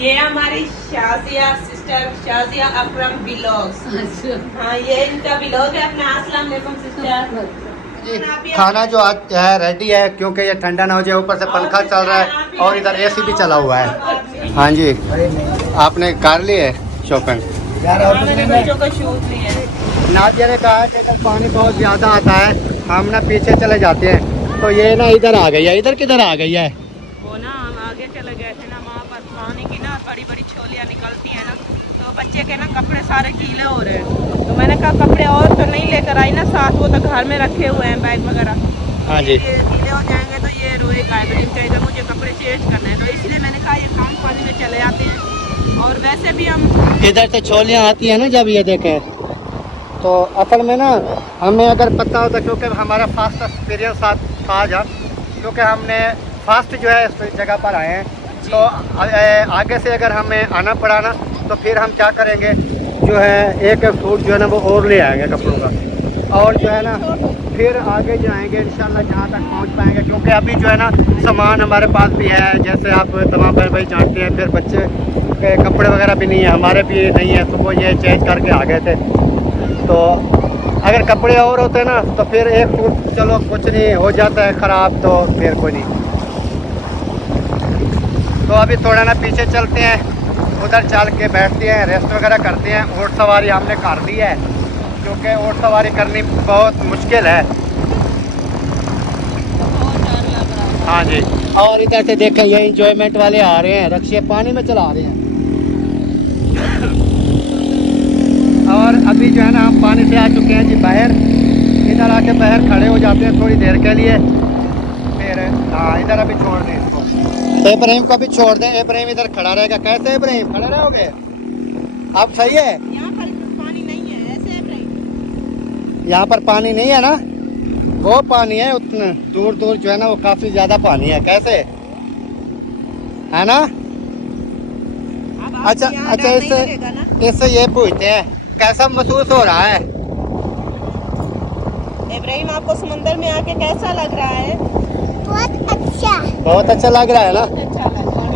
ये हमारी शाजिया सिस्टर शाजिया अकरम व्लॉग्स। हाँ, ये इनका व्लॉग है अपना। अस्सलाम वालेकुम सिस्टर। खाना जो आज है रेडी है, क्योंकि ये ठंडा ना हो जाए, ऊपर से पंखा चल रहा है और इधर एसी भी चला हुआ है। हाँ जी, आपने कर ली है शॉपिंग? मैंने बच्चों का शूज लिया है। नादिया ने कहा कि अगर पानी बहुत ज़्यादा आता है हम ना पीछे चले जाते हैं, तो ये ना इधर आ गई है। इधर किधर आ गई है? वो ना हम आगे चले गए थे ना, वहाँ पर पानी की ना बड़ी बड़ी छोलियाँ निकलती हैं ना, तो बच्चे के ना कपड़े सारे गीले हो रहे हैं। तो मैंने कहा कपड़े और तो नहीं लेकर आई ना साथ, वो तो घर में रखे हुए हैं बैग वगैरह। हाँ जी, ये गीले हो जाएंगे तो ये रोएगा, कहेगा मुझे कपड़े चेंज करने हैं। तो इसलिए मैंने कहा ये काम पानी में चले आते हैं। और वैसे भी हम इधर से छोलियाँ आती हैं ना, जब ये देखें तो असल में ना हमें अगर पता होता, क्योंकि हमारा फास्ट एक्सपीरियंस था जब, क्योंकि हमने फास्ट जो है इस जगह पर आए हैं, तो आगे से अगर हमें आना पड़ा ना तो फिर हम क्या करेंगे, जो है एक सूट जो है ना वो और ले आएंगे कपड़ों का, और जो है ना फिर आगे जाएंगे इंशाल्लाह जहाँ तक पहुँच पाएंगे। क्योंकि अभी जो है ना सामान हमारे पास भी है, जैसे आप तमाम भाई जानते हैं, फिर बच्चे के कपड़े वगैरह भी नहीं है, हमारे भी नहीं है, तो वो ये चेंज करके आ गए थे। तो अगर कपड़े और होते ना तो फिर एक सूट चलो कुछ नहीं हो जाता है ख़राब, तो फिर कोई नहीं। तो अभी थोड़ा ना पीछे चलते हैं, उधर चल के बैठते हैं, रेस्ट वगैरह करते हैं। ऊँट सवारी हमने कर ली है, क्योंकि ऊँट सवारी करनी बहुत मुश्किल है। हाँ जी, और इधर से देखें ये इंजॉयमेंट वाले आ रहे हैं, रक्शे पानी में चला रहे हैं। और अभी जो है ना हम पानी से आ चुके हैं जी बाहर। इधर आके बाहर खड़े हो जाते हैं थोड़ी देर के लिए, फिर हाँ इधर अभी छोड़ दें इसको, इब्राहिम को भी छोड़ दें। इब्राहिम इधर खड़ा रहेगा। कैसे इब्राहिम, खड़े रहोगे आप? सही है, यहाँ पर पानी नहीं है ऐसे है भाई। यहाँ पर पानी नहीं है ना, वो पानी है उतने दूर दूर जो है ना वो काफ़ी ज़्यादा पानी है। कैसे है ना? अच्छा अच्छा, इससे ये पूछते हैं कैसा महसूस हो रहा है? इब्राहिम, आपको समुंदर में आके कैसा लग रहा है? बहुत अच्छा। बहुत अच्छा लग रहा है ना? अच्छा लग रहा है।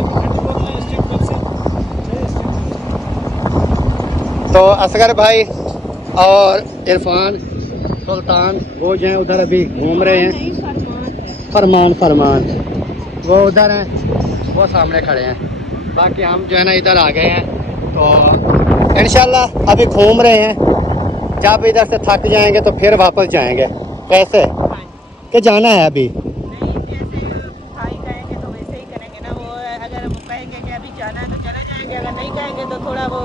तो असगर भाई और इरफान सुल्तान वो जो हैं उधर अभी घूम रहे हैं। फरमान वो उधर हैं, वो सामने खड़े हैं। बाकी हम जो है ना इधर आ गए हैं, तो इंशाल्लाह अभी घूम रहे हैं। जब इधर से थक जाएंगे तो फिर वापस जाएंगे। कैसे कि जाना है अभी? नहीं, जैसे भाई कहेंगे तो वैसे ही करेंगे ना। वो अगर वो कहेंगे कि अभी जाना है तो चले जाएंगे, अगर नहीं कहेंगे तो थोड़ा वो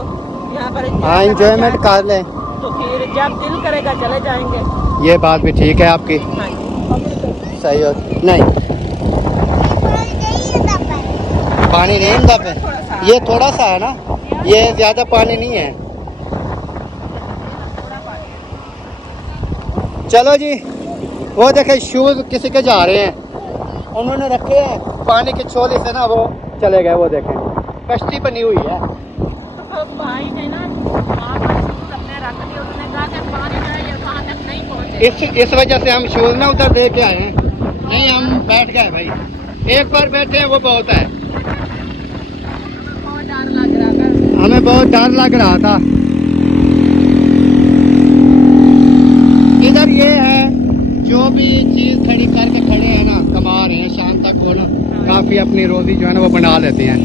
यहाँ पर हाँ इंजॉयमेंट कर लें, तो फिर जब दिल करेगा चले जाएंगे। ये बात भी ठीक है आपकी। हाँ जी। सही हो नहीं, पानी नहीं है पे, ये थोड़ा सा है ना, ये ज़्यादा पानी नहीं है। चलो जी, वो देखे शूज़ किसी के जा रहे हैं, उन्होंने रखे हैं पानी की छोली से ना, वो चले गए। वो देखें कश्ती बनी हुई है। तो भाई ने ना वहाँ पर शूज अपने रख दिए, उन्होंने कहा कि पानी जो है ये वहाँ तक नहीं पहुँचे। इस वजह से हम शूज़ ना उधर दे के आए हैं। नहीं हम बैठ गए भाई, एक बार बैठे हैं वो बहुत है। बहुत डर लग रहा था, हमें बहुत डर लग रहा था। इधर ये है जो भी चीज़ खड़ी करके खड़े हैं ना, कमा रहे हैं शाम तक, वो ना काफ़ी अपनी रोज़ी जो है ना वो बना लेते हैं।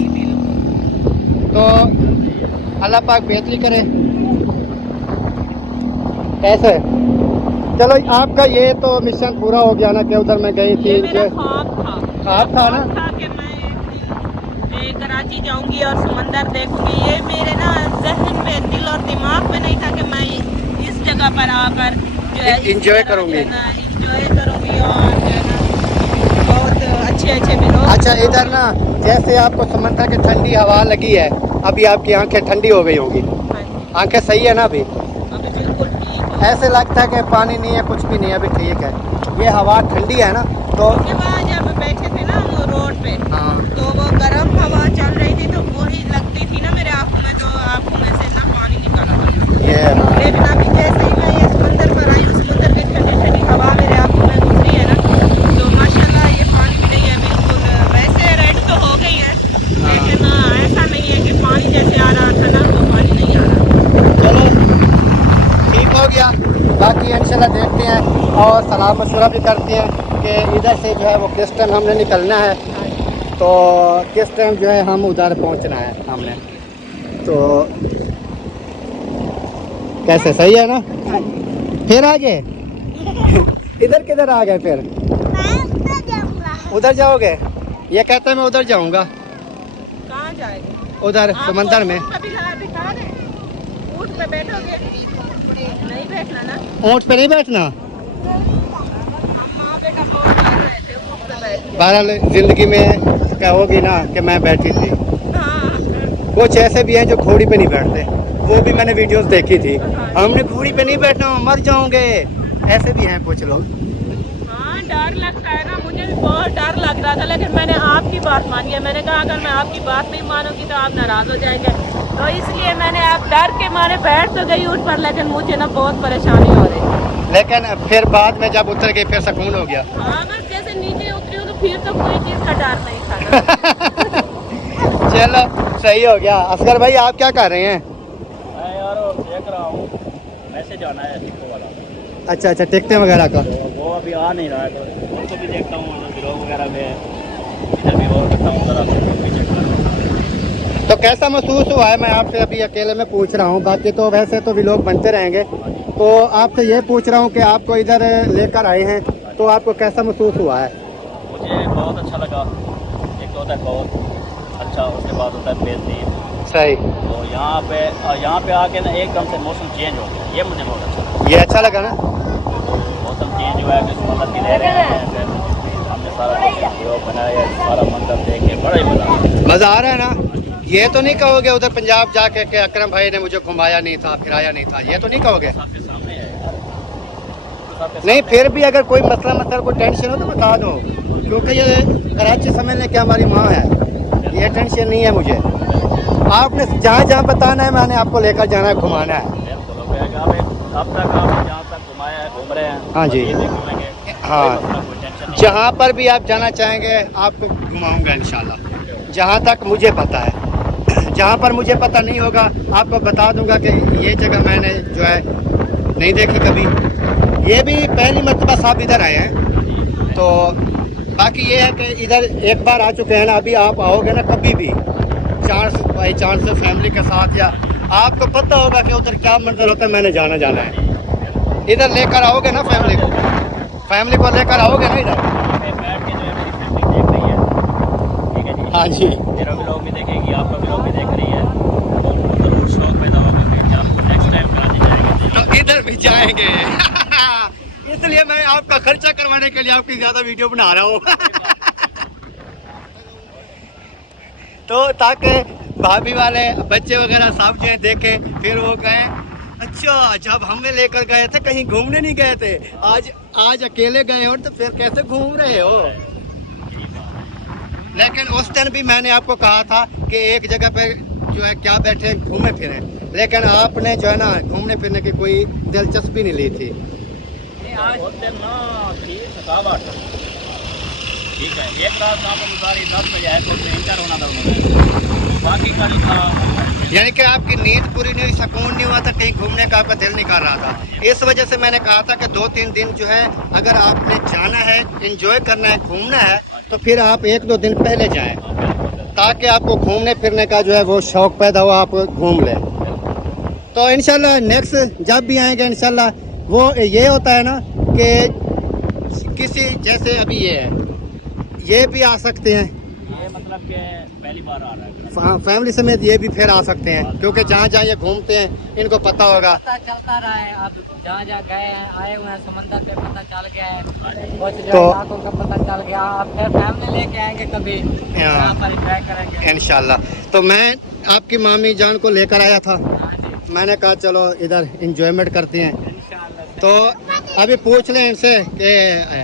तो अल्लाह पाक बेहतरी करे। कैसे चलो आपका ये तो मिशन पूरा हो गया ना, कि उधर मैं गई थी। ये मेरा ख्वाब था। ख्वाब था ना, था कि मैं कराची जाऊंगी और समंदर देखूंगी। ये मेरे ना जहन में, दिल और दिमाग में नहीं था कि मैं इस जगह पर आकर जो है इंजॉय करूंगी, इंजॉय करूंगी और जो है ना बहुत अच्छे भी लोग। अच्छा इधर ना जैसे आपको समंदर की ठंडी हवा लगी है, अभी आपकी आंखें ठंडी हो गई होंगी। आंखें सही है ना अभी? अभी बिल्कुल ठीक है। ऐसे लगता है कि पानी नहीं है, कुछ भी नहीं है, अभी ठीक है। ये हवा ठंडी है ना, तो उसके बाद जब बैठे थे ना वो रोड पे, हाँ तो वो गर्म हवा चल रही थी, तो वही लगती थी ना मेरे आँखों में, तो आँखों में से ना पानी निकला था। ये हाँ। लेकिन अभी जैसे ही मैं ये समंदर पर आई, उस समंदर की ठंडी ठंडी हवा मेरे आँखों में गुजरी है ना, तो माशाल्लाह ये पानी भी नहीं है बिल्कुल। वैसे रेड तो हो गई है, लेकिन ऐसा नहीं है कि बाकी इंशाल्लाह देखते हैं और सलाह मशवरा भी करते हैं कि इधर से जो है वो किस टाइम हमने निकलना है, तो किस टाइम जो है हम उधर पहुंचना है हमने। तो कैसे, सही है ना? फिर आगे इधर किधर आ गए फिर? मैं उधर जाऊंगा। उधर जाओगे? ये कहते हैं मैं उधर जाऊंगा। कहाँ जाएंगे? उधर समंदर में। कभी दिखा दे, ऊँट पे बैठोगे? नहीं बैठना ना। ऊँट पे नहीं बैठना। हम माँ बेटा बहुत डर रहे थे ऊँट पे बैठ। बहरहाल जिंदगी में कहोगी ना कि मैं बैठी थी। हाँ कुछ ऐसे भी हैं जो घोड़ी पे नहीं बैठते, वो भी मैंने वीडियोस देखी थी। हमने घोड़ी पे नहीं बैठना, मर जाओगे, ऐसे भी हैं कुछ लोग। हाँ, डर लगता है ना, मुझे भी बहुत डर लग रहा था, लेकिन मैंने आपकी बात मानी है। मैंने कहा अगर मैं आपकी बात नहीं मानूंगी तो आप नाराज हो जाएंगे, तो इसलिए मैंने आप डर के मारे बैठ तो गई ऊँट पर, लेकिन मुझे ना बहुत परेशानी हो रही थी। लेकिन फिर बाद में जब उतर गई फिर सुकून हो गया। हाँ, बस जैसे नीचे उतरी हूँ तो फिर तो कोई चीज़ का डर नहीं था ना। चलो सही हो गया। असगर भाई आप क्या कर रहे हैं? मैं यार देख रहा हूँ, मैसेज आना है टिको वाला, अच्छा अच्छा, टिकटें वगैरह का। तो वो अभी आ नहीं रहा है, तो उनको भी देखता हूँ ब्लॉग वगैरह में, इधर भी और करता हूँ, ज़रा भी चेक कर रहा हूँ। तो कैसा महसूस हुआ है? मैं आपसे अभी अकेले में पूछ रहा हूँ, बाकी तो वैसे तो व्लॉग बनते रहेंगे। तो आपसे ये पूछ रहा हूँ कि आपको इधर लेकर आए हैं, तो आपको कैसा महसूस हुआ है? मुझे बहुत अच्छा लगा। एक तो होता है बहुत अच्छा, उसके बाद होता है बेहतरीन। सही। तो यहाँ पे आके ना एकदम से मौसम चेंज हो गया, ये मुझे बहुत अच्छा लगा। ये अच्छा लगा ना? मौसम चेंज हुआ है, कि समंदर की लहरें हैं, फिर हमने सारा वीडियो बनाया, सारा मंदिर देख के बड़ा ही मज़ा मज़ा आ रहा है ना? ये तो नहीं कहोगे उधर पंजाब जाके कि अकरम भाई ने मुझे घुमाया नहीं था, फिराया नहीं था, ये तो नहीं कहोगे? आपके सामने है यार। नहीं, फिर भी अगर कोई मसला कोई टेंशन हो तो बता दो, क्योंकि ये कराची समझने की हमारी माँ है, ये टेंशन नहीं है मुझे। आपने जहाँ जहाँ बताना है मैंने आपको लेकर जाना है, घुमाना है। अब तक आप जहाँ तक घुमाया है, घूम रहे हैं। हाँ जी। ये भी घूमेंगे। हाँ। कोई टेंशन नहीं। जहाँ पर भी आप जाना चाहेंगे आपको घुमाऊंगा इंशाल्लाह, जहाँ तक मुझे पता है। जहाँ पर मुझे पता नहीं होगा आपको बता दूंगा कि ये जगह मैंने जो है नहीं देखी कभी। ये भी पहली मरतबा साहब इधर आए हैं, तो बाकी ये है कि इधर एक बार आ चुके हैं ना, अभी आप आओगे ना कभी भी बाई चांस से फैमिली के साथ, या आपको पता होगा कि उधर क्या मंजर होता है, मैंने जाना है। इधर लेकर आओगे ना फैमिली को लेकर आओगे ना इधर। यहाँ पे बैठ के जो है मेरी फैमिली देख रही है, ठीक है जी। हाँ जी। मेरा व्लॉग भी देखेगी, आपका व्लॉग भी देख रही है, तो जरूर शौक पैदा होगा कि आपको नेक्स्ट टाइम कराची जाएंगे तो इधर भी जाएंगे। इसलिए मैं आपका खर्चा करवाने के लिए आपकी ज्यादा वीडियो बना रहा हूँ। तो ताकि भाभी वाले बच्चे वगैरह सब जो है देखें, फिर वो कहें अच्छा जब हमें लेकर गए थे कहीं घूमने नहीं गए थे, आज अकेले गए हो तो फिर कैसे घूम रहे हो। लेकिन उस दिन भी मैंने आपको कहा था कि एक जगह पे जो है क्या बैठे घूमे फिरे, लेकिन आपने जो है ना घूमने फिरने की कोई दिलचस्पी नहीं ली थी। उस दिन ना थी थकावट, ठीक है। एक रात ना तो गुजारी 10 बजे एयरपोर्ट में इंटर होना था मुझे, बाकी का जो था, यानी कि आपकी नींद पूरी नहीं हुई, सुकून नहीं हुआ था, कहीं घूमने का आपका दिल नहीं कर रहा था। इस वजह से मैंने कहा था कि 2-3 दिन जो है अगर आपने जाना है, एंजॉय करना है, घूमना है, तो फिर आप 1-2 दिन पहले जाएं, ताकि आपको घूमने फिरने का जो है वो शौक़ पैदा हो, आप घूम लें। तो इंशाल्लाह नेक्स्ट जब भी आएंगे इंशाल्लाह, वो ये होता है ना कि किसी जैसे अभी ये है, ये भी आ सकते हैं, ये मतलब कि पहली बार आ रहा है फैमिली समेत ये भी फिर आ सकते हैं, क्योंकि जहाँ जहाँ ये घूमते हैं इनको पता होगा। पता चलता रहा है, अब जहाँ जहाँ गए हैं, आए हुए हैं, समंदर पे पता चल गया है, कुछ जो तो इलाकों का पता चल गया। अब फिर फैमिली लेके आएंगे कभी, यहाँ पर एंजॉय करेंगे इंशाल्लाह। तो मैं आपकी मामी जान को लेकर आया था, हाँ जी, मैंने कहा चलो इधर एंजॉयमेंट करते हैं। इंशाल्लाह। तो अभी पूछ लें इनसे कि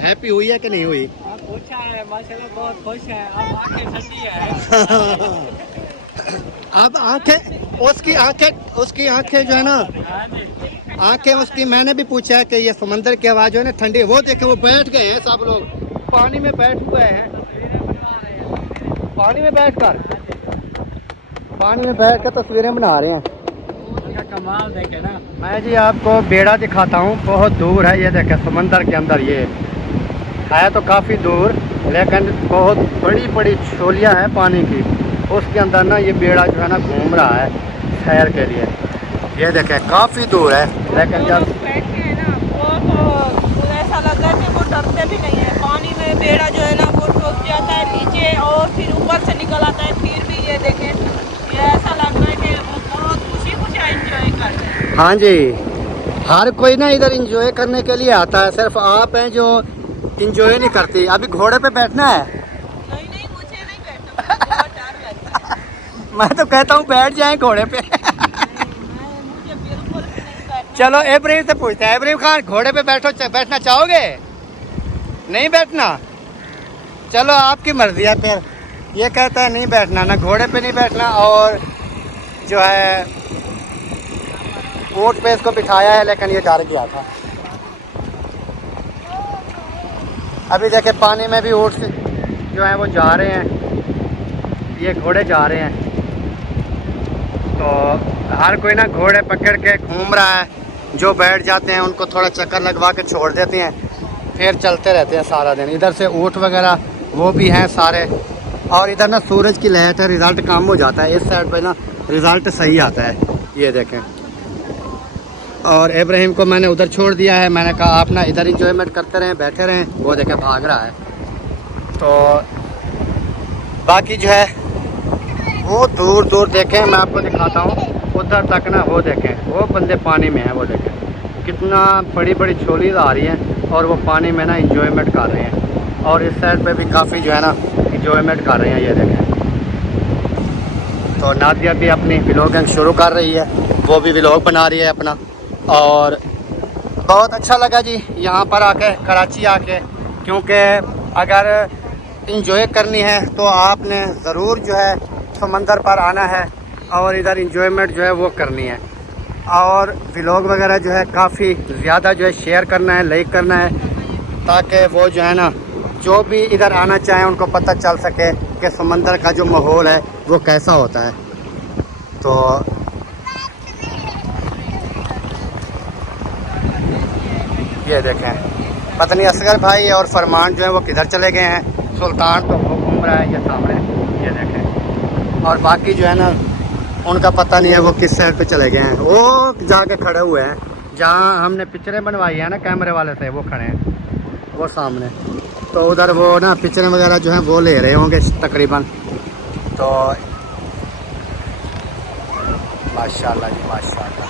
हैप्पी हुई है कि नहीं हुई। अब पूछा है, माशाल्लाह बहुत खुश है, अब आंखें ठंडी है। अब उसकी आंखें जो है ना, हाँ जी, आंखें उसकी, मैंने भी पूछा है कि ये समंदर की आवाज़ है ना ठंडी, वो देखे वो बैठ गए हैं सब लोग, पानी में बैठ हुए हैं, पानी में बैठ कर तस्वीरें बना रहे हैं। कमाल देखे ना। मैं जी आपको बेड़ा दिखाता हूँ, बहुत दूर है, ये देखें समंदर के अंदर। ये है तो काफ़ी दूर, लेकिन बहुत बड़ी बड़ी छोलियाँ हैं पानी की, उसके अंदर ना ये बेड़ा जो है ना घूम रहा है सैर के लिए। ये देखें काफ़ी दूर है, लेकिन जब बैठे हैं ना वो ऐसा लग रहा है कि वो डरते भी नहीं है। पानी में बेड़ा जो है ना वो डूब जाता है नीचे और फिर ऊपर से निकल आता है, फिर भी ये देखें, ये ऐसा लग रहा है कि वो बहुत खुशी एंजॉय कर रहे हैं। हाँ जी, हर कोई ना इधर एंजॉय करने के लिए आता है, सिर्फ आप हैं जो एंजॉय नहीं करती। अभी घोड़े पे बैठना है? नहीं नहीं, मुझे नहीं बैठना, मुझे बहुत डर लगता है। मैं तो कहता हूँ बैठ जाएं घोड़े पे। मुझे बिल्कुल भी नहीं बैठना। चलो इब्राहिम से पूछते हैं, इब्राहिम खान घोड़े पे बैठना चाहोगे? नहीं बैठना? चलो आपकी मर्जी है फिर। ये कहता है नहीं बैठना, ना घोड़े पे नहीं बैठना, और जो है ऊँट पे इसको बिठाया है, लेकिन ये डर गया था। अभी देखे पानी में भी ऊँट जो है वो जा रहे हैं, ये घोड़े जा रहे हैं। तो हर कोई ना घोड़े पकड़ के घूम रहा है, जो बैठ जाते हैं उनको थोड़ा चक्कर लगवा के छोड़ देते हैं, फिर चलते रहते हैं सारा दिन। इधर से ऊँट वगैरह वो भी हैं सारे, और इधर ना सूरज की लाइट है, रिज़ल्ट कम हो जाता है, इस साइड पे ना रिज़ल्ट सही आता है। ये देखें, और इब्राहिम को मैंने उधर छोड़ दिया है, मैंने कहा आप ना इधर इंजॉयमेंट करते रहें, बैठे रहें। वो देखें भाग रहा है। तो बाकी जो है वो दूर दूर देखें, मैं आपको दिखाता हूँ उधर तक ना, वो देखें वो बंदे पानी में हैं, वो देखें कितना बड़ी बड़ी छोलीज आ रही हैं, और वो पानी में ना इंजॉयमेंट कर रहे हैं। और इस साइड पे भी काफ़ी जो है ना इंजॉयमेंट कर रहे हैं, ये देखें। तो नादिया भी अपनी व्लॉगिंग शुरू कर रही है, वो भी व्लॉग बना रही है अपना। और बहुत अच्छा लगा जी यहाँ पर आके, कराची आके, क्योंकि अगर इंजॉय करनी है तो आपने ज़रूर जो है समंदर पर आना है, और इधर इंजॉयमेंट जो है वो करनी है। और व्लॉग वगैरह जो है काफ़ी ज़्यादा जो है शेयर करना है, लाइक करना है, ताकि वो जो है ना जो भी इधर आना चाहें उनको पता चल सके कि समंदर का जो माहौल है वो कैसा होता है। तो ये देखें, पता नहीं असगर भाई और फरमान जो है वो किधर चले गए हैं। सुल्तान तो वो घूम रहा है ये सामने, ये देखें। और बाकी जो है ना उनका पता नहीं है वो किस साइड पे चले गए हैं। वो जाके खड़े हुए हैं जहाँ हमने पिक्चरें बनवाई है ना कैमरे वाले से, वो खड़े हैं वो सामने। तो उधर वो ना पिक्चरें वगैरह जो हैं वो ले रहे होंगे तकरीबन। तो माशाल्लाह जी माशाल्लाह।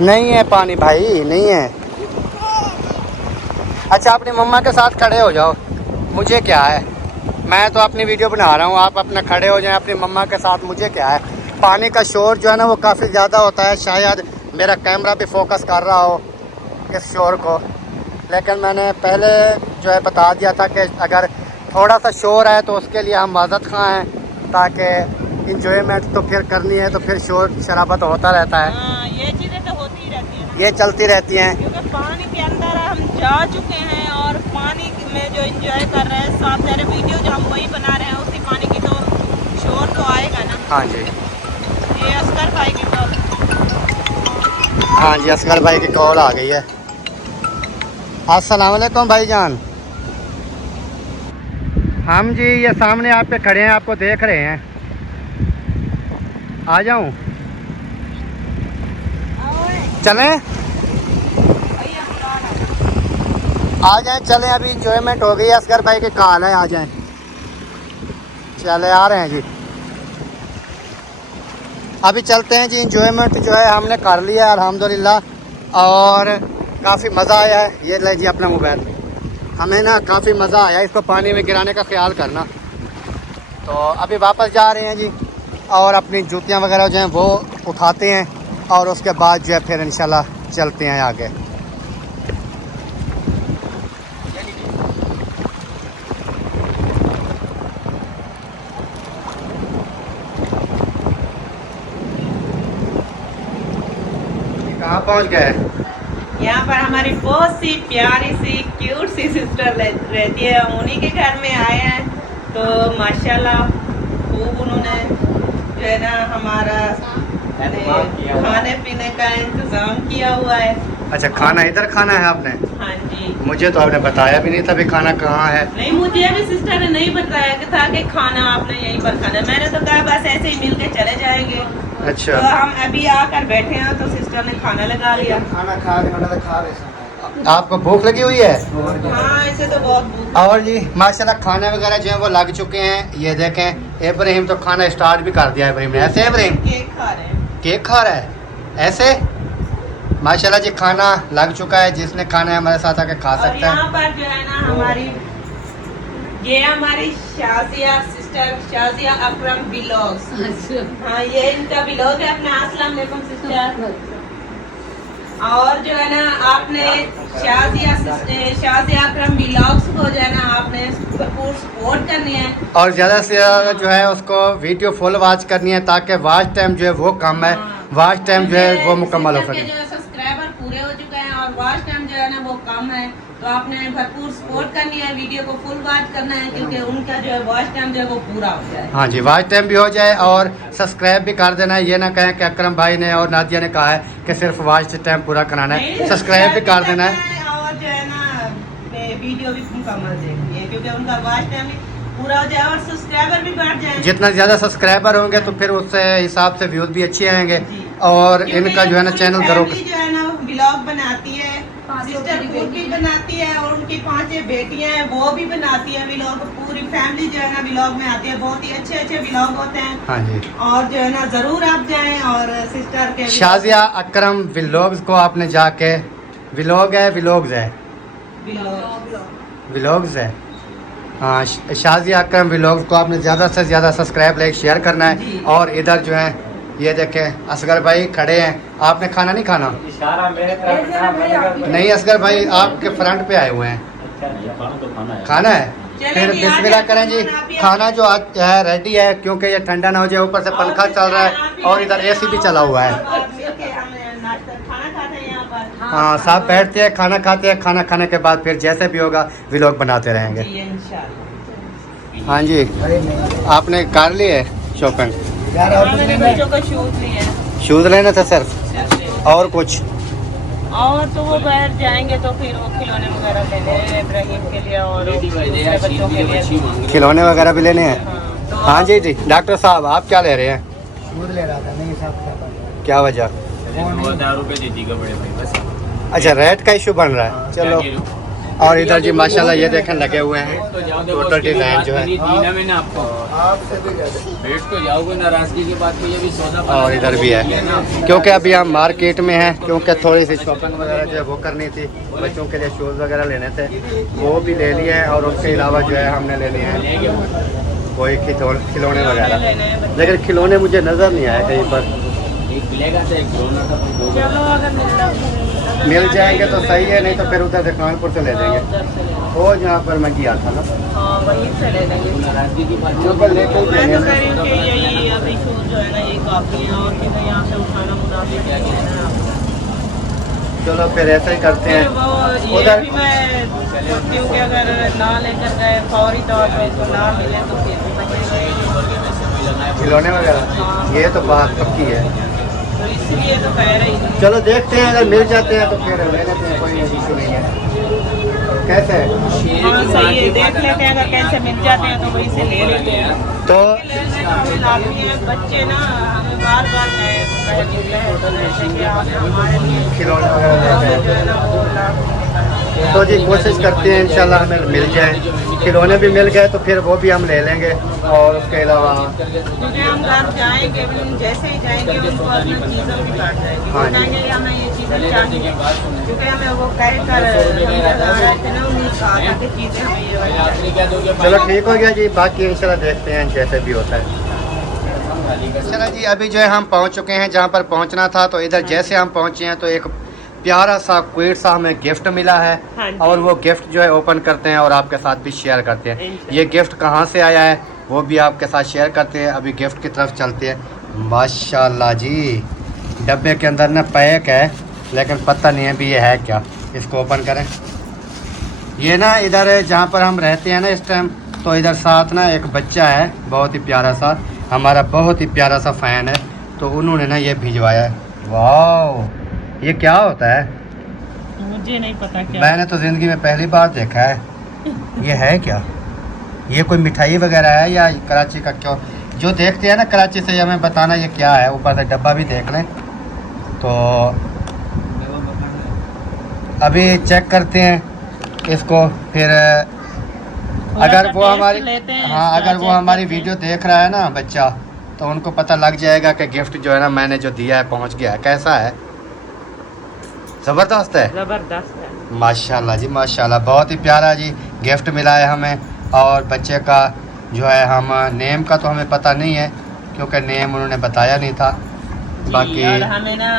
नहीं है पानी भाई, नहीं है। अच्छा अपनी मम्मा के साथ खड़े हो जाओ, मुझे क्या है, मैं तो अपनी वीडियो बना रहा हूँ, आप अपना खड़े हो जाएं अपनी मम्मा के साथ, मुझे क्या है। पानी का शोर जो है ना वो काफ़ी ज़्यादा होता है, शायद मेरा कैमरा भी फोकस कर रहा हो इस शोर को, लेकिन मैंने पहले जो है बता दिया था कि अगर थोड़ा सा शोर है तो उसके लिए हम माज़रत खां हैं, ताकि इंजॉयमेंट तो फिर करनी है, तो फिर शोर शराबा तो होता रहता है। हाँ, ये चीज़ें तो होती ही रहती हैं, ये चलती रहती हैं, क्योंकि पानी के अंदर हम जा चुके हैं और पानी में जो एंजॉय कर रहे हैं, साथ सारे वीडियो जो हम वही बना रहे हैं उसी पानी की, तो शोर तो आएगा ना। हाँ जी, ये असगर भाई की कॉल। हाँ जी असगर भाई की कॉल आ गई है। अस्सलाम वालेकुम भाईजान। हम जी ये सामने आप पे खड़े हैं, आपको देख रहे हैं, आ जाऊं? चलें? आ जाएं, चलें, अभी इंजॉयमेंट हो गई है। असगर भाई की कॉल है, आ जाएं। चले आ रहे हैं जी, अभी चलते हैं जी। इंजॉयमेंट जो है हमने कर लिया है अल्हम्दुलिल्लाह, और काफ़ी मज़ा आया है। ये ले जी अपना मोबाइल, हमें ना काफ़ी मज़ा आया, इसको पानी में गिराने का ख्याल करना। तो अभी वापस जा रहे हैं जी, और अपनी जूतियाँ वगैरह जो हैं वो उठाते हैं, और उसके बाद जो है फिर इंशाल्लाह चलते हैं आगे। कहाँ पहुँच गए? यहाँ पर हमारी बहुत सी प्यारी सी क्यूट सी सिस्टर रहती है, उन्हीं के घर में आए हैं। तो माशाल्लाह खूब उन्होंने जो है ना हमारा मैंने खाने पीने का इंतजाम किया हुआ है। अच्छा, खाना इधर खाना है आपने? हाँ जी। मुझे तो आपने बताया भी नहीं था भी खाना कहाँ है। नहीं, मुझे भी सिस्टर ने नहीं बताया कि था कि खाना आपने यहीं पर खाना है। मैंने तो कहा बस ऐसे ही मिल के चले जाएंगे। अच्छा, तो हम अभी आकर बैठे हैं तो सिस्टर ने खाना लगा लिया। खाना खा रहे। आपको भूख लगी हुई है? हाँ, इसे तो बहुत भूख। और जी माशाल्लाह खाने वगैरह जो है वो लग चुके हैं। ये देखें, इब्राहिम तो खाना स्टार्ट भी कर दिया है। इब्राहिम ने ऐसे, इब्राहिम केक खा रहे हैं। केक खा रहा है ऐसे। माशाल्लाह जी खाना लग चुका है। जिसने खाना है हमारे साथ आके खा और सकता यहाँ है। पर जो है ना ये हमारी शाजिया सिस्टर, शाजिया अकरम व्लॉग्स। हाँ, ये इनका व्लॉग है अपना। अस्सलाम वालेकुम सिस्टर। और जो है ना आपने शाजिया अकरम व्लॉग्स को जो है ना आपने भरपूर सपोर्ट करनी है और ज़्यादा से ज़्यादा जो है उसको वीडियो फुल वॉच करनी है ताकि वॉच टाइम जो है वो कम है, वॉच टाइम जो है वो मुकम्मल हो सिस्टर के सके। जो है सब्सक्राइबर पूरे हो चुके हैं और वॉच टाइम जो है ना वो कम है। तो आपने भरपूर सपोर्ट करनी है, वीडियो को फुल वॉच करना है क्योंकि उनका जो है वॉच टाइम जो है वो पूरा हो जाए। हाँ जी, वॉच टाइम भी हो जाए और सब्सक्राइब भी कर देना है। ये ना कहें कि अकरम भाई ने और नादिया ने कहा है कि सिर्फ वॉच टाइम पूरा कराना है, सब्सक्राइब भी कर देना है। और जो है ना वीडियो भी मुकम्मल देखनी है क्योंकि उनका वॉच टाइम भी पूरा हो जाए और सब्सक्राइबर भी बढ़ जाए। जितना ज़्यादा सब्सक्राइबर होंगे तो फिर उससे हिसाब से व्यूज भी अच्छे आएंगे। जी। और क्योंकि इनका जो है ना पूरी चैनल ग्रो। फैमिली जो है ना व्लॉग बनाती है, सिस्टर खुद भी बनाती है और उनकी 5 बेटियां हैं वो भी बनाती है व्लॉग। पूरी फैमिली जो है ना व्लॉग में आती है। बहुत ही अच्छे अच्छे व्लॉग होते हैं। हाँ जी, और जो है ना जरूर आप जाएं और सिस्टर के शाजिया अकरम व्लॉग्स को आपने जाके, व्लॉग है व्लॉग्स है व्लॉग्स है हाँ, शाजिया अकरम व्लॉग्स को आपने ज़्यादा से ज़्यादा सब्सक्राइब लाइक शेयर करना है। और इधर जो है ये देखें असगर भाई खड़े हैं। आपने खाना नहीं खाना? इशारा मेरे तरफ नहीं असगर भाई आपके फ्रंट पे आए हुए हैं। खाना तो खाना है। खाना है फिर जी, आ बिस्मिल्लाह जाए, करें जी। आप खाना जो आज है रेडी है क्योंकि ये ठंडा ना हो जाए। ऊपर से पंखा चल रहा है और इधर एसी भी चला हुआ है। खाना खाते हैं यहाँ पर। हाँ, सब बैठते हैं खाना खाते हैं। खाना खाने के बाद फिर जैसे भी होगा व्लॉग बनाते रहेंगे। जी, इंशाल्लाह। हाँ जी, आपने कर ली है शॉपिंग? मैंने बच्चों को शूज लिए हैं। शूज़ लेने थे सिर्फ और कुछ? और तो वो बाहर जाएंगे तो फिर वो खिलौने वगैरह लेने इब्राहिम के लिए और दूसरे बच्चों के लिए। खिलौने वगैरह भी लेने हैं। हाँ, तो हाँ जी जी। डॉक्टर साहब आप क्या ले रहे हैं? दूध ले रहा था, नहीं साहब क्या वजह? 2000 रुपए दे दी बड़े भाई बस। अच्छा, रेट का इशू बन रहा है। चलो। और इधर जी माशाल्लाह ये देखें लगे हुए हैं टोटल डिजाइन जो है। मैंने आपको भेज तो जाओगे नाराजगी की बात में ये भी सौदा। और इधर भी है क्योंकि अभी हम मार्केट में हैं क्योंकि थोड़ी सी शॉपिंग वगैरह जो है वो करनी थी। बच्चों के लिए शूज़ वगैरह लेने थे वो भी ले लिए हैं। और उसके अलावा जो है हमने ले लिए हैं कोई खिलौने वगैरह। लेकिन खिलौने मुझे नज़र नहीं आए कहीं पर। चलो अगर मिल जाएंगे तो सही है, नहीं तो फिर उधर दुकानपुर से ले जाएंगे। वो जहाँ पर मैं गया था ना हाँ वहीं से ले लेंगे। वहाँ पर लेके ही मैं तो जाएंगे। कह रही हूँ कि यही अभी शूज जो है ना ये काफी है और फिर यहाँ से उठाना मुनासिब नहीं है ना। चलो फिर ऐसा ही करते फिर हैं। वो ये उधर भी मैं सोचती हूँ कि अगर ना लेकर गए फौरी तौर पे इसको ना मिले तो फिर भी बचेगा। खिलौने वगैरह ये तो बात पक्की है। तो इसलिए तो कह रही थी। चलो देखते हैं अगर मिल जाते हैं तो फिर ले लेते हैं, कोई इशू नहीं है। कैसे? हाँ सही है, देख लेते हैं अगर कैसे मिल जाते हैं तो वहीं से ले लेते हैं। तो हमें लाजमी है, बच्चे ना हमें बार बार हमारे लिए खिलौने वगैरह लेते जो हैं है ना वो लाजमी है। तो जी कोशिश करते हैं इंशाल्लाह हमें मिल जाए। खिलौने भी मिल गए तो फिर वो भी हम ले लेंगे। और उसके अलावा क्योंकि हम घर जाएंगे जैसे ही जाएंगे उनको अपनी चीज़ें भी काट जाएंगे। हाँ वो जी। कहेंगे हमें ये चीज़ें चाहिए क्योंकि हमें वो कह कर हम जब आ रहे थे ना उन्हीं कहा था कि चीज़ें हमें ये वाली चाहिए। चलो ठीक हो गया जी। बाकी इंशाल्लाह देखते हैं जैसे भी होता है। चलो जी अभी जो है हम पहुंच चुके हैं जहां पर पहुंचना था। तो इधर जैसे हम पहुंचे हैं तो एक प्यारा सा क्विट सा हमें गिफ्ट मिला है। हाँ जी। और वो गिफ्ट जो है ओपन करते हैं और आपके साथ भी शेयर करते हैं। इंशाल्लाह। ये गिफ्ट कहाँ से आया है वो भी आपके साथ शेयर करते हैं। अभी गिफ्ट की तरफ चलते हैं। माशाल्लाह जी डब्बे के अंदर ना पैक है लेकिन पता नहीं है भी ये है क्या। इसको ओपन करें। ये ना इधर जहाँ पर हम रहते हैं ना इस टाइम तो इधर साथ ना एक बच्चा है बहुत ही प्यारा सा, हमारा बहुत ही प्यारा सा फ़ैन है। तो उन्होंने ना ये भिजवाया है। वाह, ये क्या होता है? मुझे नहीं पता क्या। मैंने तो ज़िंदगी में पहली बार देखा है। ये है क्या? ये कोई मिठाई वगैरह है या कराची का? क्यों जो देखते हैं ना कराची से, हमें बताना ये क्या है। ऊपर से डब्बा भी देख लें तो अभी चेक करते हैं इसको। फिर अगर वो हमारी अगर वो हमारी वीडियो देख रहा है ना बच्चा, तो उनको पता लग जाएगा कि गिफ्ट जो है ना मैंने जो दिया है पहुंच गया है। कैसा है? ज़बरदस्त है, जबरदस्त है। माशाल्लाह जी माशाल्लाह। बहुत ही प्यारा जी गिफ्ट मिला है हमें। और बच्चे का जो है, हम नेम का तो हमें पता नहीं है क्योंकि नेम उन्होंने बताया नहीं था। बाकी और हमें ना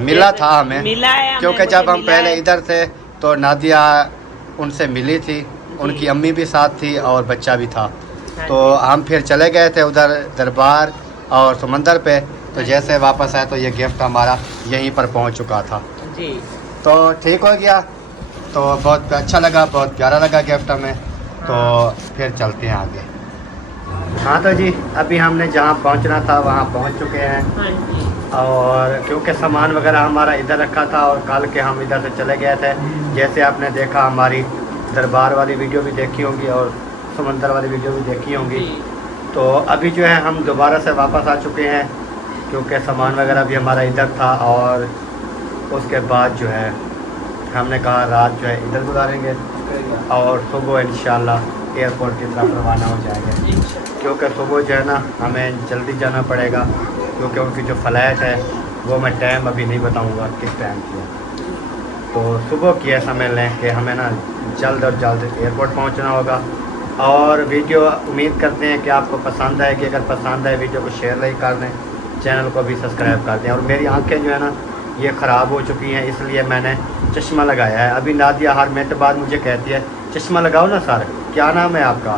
मिला था हमें, मिला है क्योंकि जब हम पहले इधर थे तो नादिया उनसे मिली थी, उनकी अम्मी भी साथ थी और बच्चा भी था। तो हम फिर चले गए थे उधर दरबार और समंदर पे। तो जैसे वापस आए तो ये गिफ्ट हमारा यहीं पर पहुंच चुका था। जी। तो ठीक हो गया, तो बहुत अच्छा लगा, बहुत प्यारा लगा गिफ्ट हमें। तो फिर चलते हैं आगे। हाँ तो जी, अभी हमने जहाँ पहुँचना था वहाँ पहुँच चुके हैं। हाँ जी। और क्योंकि सामान वगैरह हमारा इधर रखा था और कल के हम इधर से चले गए थे। जैसे आपने देखा, हमारी दरबार वाली वीडियो भी देखी होंगी और समंदर वाली वीडियो भी देखी होंगी। तो अभी जो है हम दोबारा से वापस आ चुके हैं क्योंकि सामान वगैरह भी हमारा इधर था। और उसके बाद जो है हमने कहा रात जो है इधर गुजारेंगे और सुबह इंशाल्लाह एयरपोर्ट की तरफ रवाना हो जाएंगे। क्योंकि सुबह जो है ना हमें जल्दी जाना पड़ेगा, क्योंकि उनकी जो फ़्लाइट है वो मैं टाइम अभी नहीं बताऊंगा किस टाइम की है। तो सुबह की ऐसा समझ लें कि हमें ना जल्द और जल्द एयरपोर्ट पहुंचना होगा। और वीडियो उम्मीद करते हैं कि आपको पसंद आएगी। अगर पसंद आए वीडियो को शेयर लाइक कर दें, चैनल को भी सब्सक्राइब कर दें। और मेरी आंखें जो है ना ये ख़राब हो चुकी हैं, इसलिए मैंने चश्मा लगाया है। अभी नादिया हर मिनट बाद मुझे कहती है चश्मा लगाओ ना सर, क्या नाम है आपका?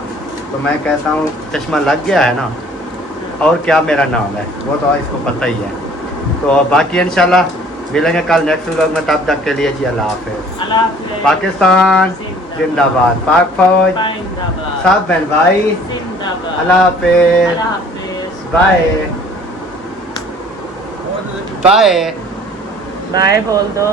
तो मैं कहता हूँ चश्मा लग गया है ना, और क्या मेरा नाम है वो तो इसको पता ही है। तो बाकी इंशाल्लाह मिलेंगे कल नेक्स्ट व्लॉग में। तब तक के लिए जी अल्लाह हाफ़िज़। पाकिस्तान जिंदाबाद, पाक फौज, सब बहन भाई, अल्लाह हाफ़िज़, बाय बाय बाय बोल दो।